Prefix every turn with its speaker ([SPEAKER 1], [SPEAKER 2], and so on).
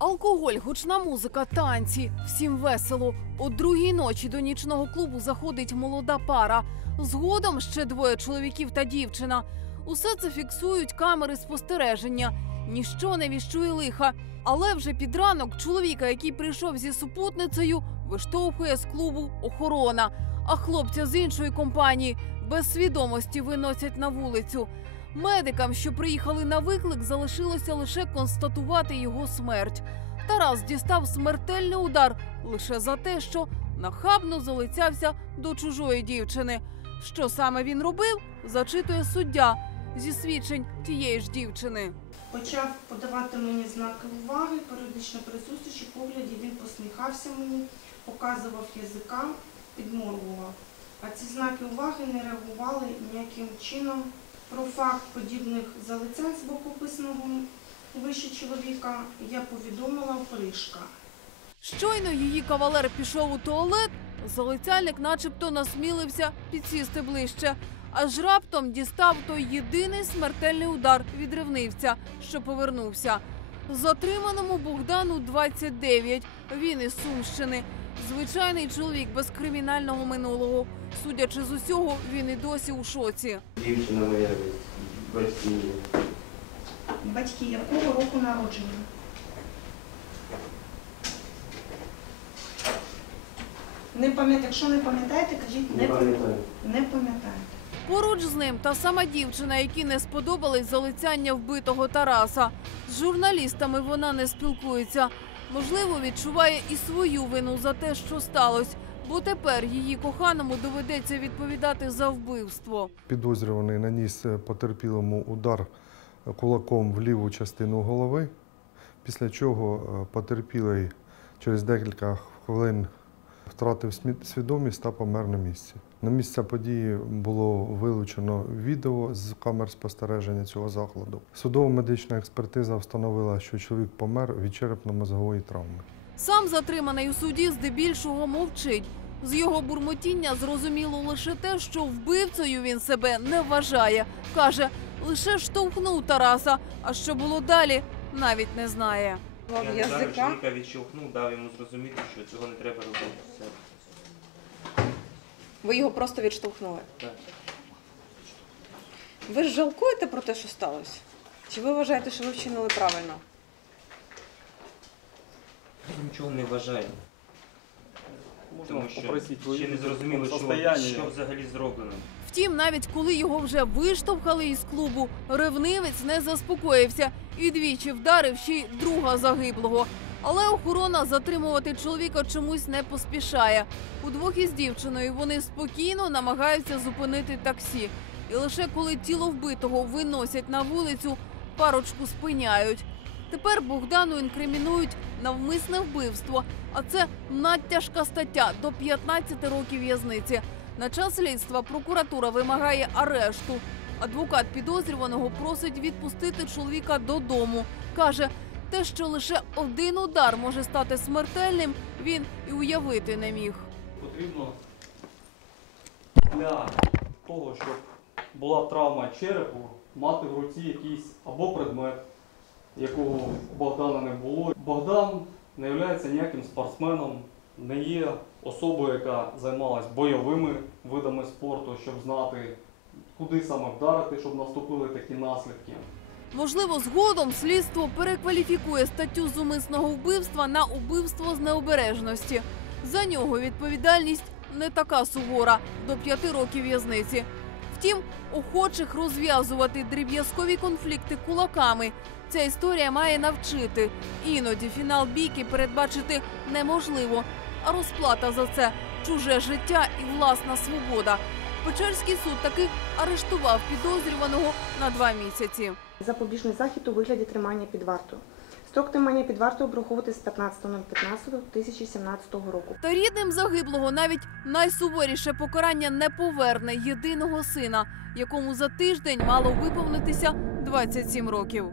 [SPEAKER 1] Алкоголь, гучна музика, танці. Всім весело. О другій ночі до нічного клубу заходить молода пара. Згодом ще двоє чоловіків та дівчина. Усе це фіксують камери спостереження. Ніщо не віщує лиха. Але вже під ранок чоловіка, який прийшов зі супутницею, виштовхує з клубу охорона. А хлопця з іншої компанії без свідомості виносять на вулицю. Медикам, що приїхали на виклик, залишилося лише констатувати його смерть. Тарас дістав смертельний удар лише за те, що нахабно залицявся до чужої дівчини. Що саме він робив, зачитує суддя зі свідчень тієї ж дівчини.
[SPEAKER 2] Почав подавати мені знаки уваги, періодично при зустрічі погляді він посміхався мені, показував язика, підморгував. А ці знаки уваги не реагували ніяким чином. Про факт подібних залицянь з боку описаного вище чоловіка я повідомила Опришка.
[SPEAKER 1] Щойно її кавалер пішов у туалет, залицяльник начебто насмілився підсісти ближче. Аж раптом дістав той єдиний смертельний удар від ревнивця, що повернувся. Затриманому Богдану 29. Він із Сумщини. Звичайний чоловік без кримінального минулого. Судячи з усього, він і досі у шоці.
[SPEAKER 3] Дівчина моя батьки.
[SPEAKER 2] Батьки якого року народження? Не пам'ятаю, якщо не пам'ятаєте, кажіть
[SPEAKER 3] Не
[SPEAKER 2] пам'ятаю.
[SPEAKER 3] пам'ятаю.
[SPEAKER 2] Не пам'ятаєте.
[SPEAKER 1] Поруч з ним та сама дівчина, якій не сподобались залицяння вбитого Тараса. З журналістами вона не спілкується. Можливо, відчуває і свою вину за те, що сталося, бо тепер її коханому доведеться відповідати за вбивство.
[SPEAKER 4] Підозрюваний наніс е, потерпілому удар кулаком в ліву частину голови, після чого е, потерпілий через декілька хвилин втратив свідомість та помер на місці. На місце події було вилучено відео з камер спостереження цього закладу. Судово-медична експертиза встановила, що чоловік помер від черепно-мозгової травми.
[SPEAKER 1] Сам затриманий у суді здебільшого мовчить. З його бурмотіння зрозуміло лише те, що вбивцею він себе не вважає. Каже, лише штовхнув Тараса, а що було далі, навіть не знає.
[SPEAKER 5] Я не знаю, чоловіка відштовхнув, дав йому зрозуміти, що цього не треба робити. Все.
[SPEAKER 6] Ви його просто відштовхнули.
[SPEAKER 5] Так.
[SPEAKER 6] Ви ж жалкуєте про те, що сталося? Чи ви вважаєте, що ви вчинили правильно?
[SPEAKER 5] Я нічого не вважаю. Тому що ще не зрозуміло, що, що взагалі зроблено.
[SPEAKER 1] Втім, навіть коли його вже виштовхали із клубу, ревнивець не заспокоївся і двічі вдарив ще й друга загиблого. Але охорона затримувати чоловіка чомусь не поспішає. Удвох із дівчиною вони спокійно намагаються зупинити таксі. І лише коли тіло вбитого виносять на вулицю, парочку спиняють. Тепер Богдану інкримінують навмисне вбивство, а це надтяжка стаття до 15 років в'язниці. На час слідства прокуратура вимагає арешту. Адвокат підозрюваного просить відпустити чоловіка додому. Каже, те, що лише один удар може стати смертельним, він і уявити не міг.
[SPEAKER 7] Потрібно для того, щоб була травма черепу, мати в руці якийсь або предмет, якого у Богдана не було. Богдан не є ніяким спортсменом, не є особою, яка займалась бойовими видами спорту, щоб знати, куди саме вдарити, щоб наступили такі наслідки.
[SPEAKER 1] Можливо, згодом слідство перекваліфікує статтю зумисного вбивства на убивство з необережності. За нього відповідальність не така сувора до п'яти років в'язниці. Втім, охочих розв'язувати дріб'язкові конфлікти кулаками. Ця історія має навчити. Іноді фінал бійки передбачити неможливо, а розплата за це чуже життя і власна свобода. Печерський суд таки арештував підозрюваного на два місяці.
[SPEAKER 2] Запобіжний захід у вигляді тримання під вартою. Строк тримання під вартою обраховувати з 15.015.2017 року.
[SPEAKER 1] Та рідним загиблого навіть найсуворіше покарання не поверне єдиного сина, якому за тиждень мало виповнитися 27 років.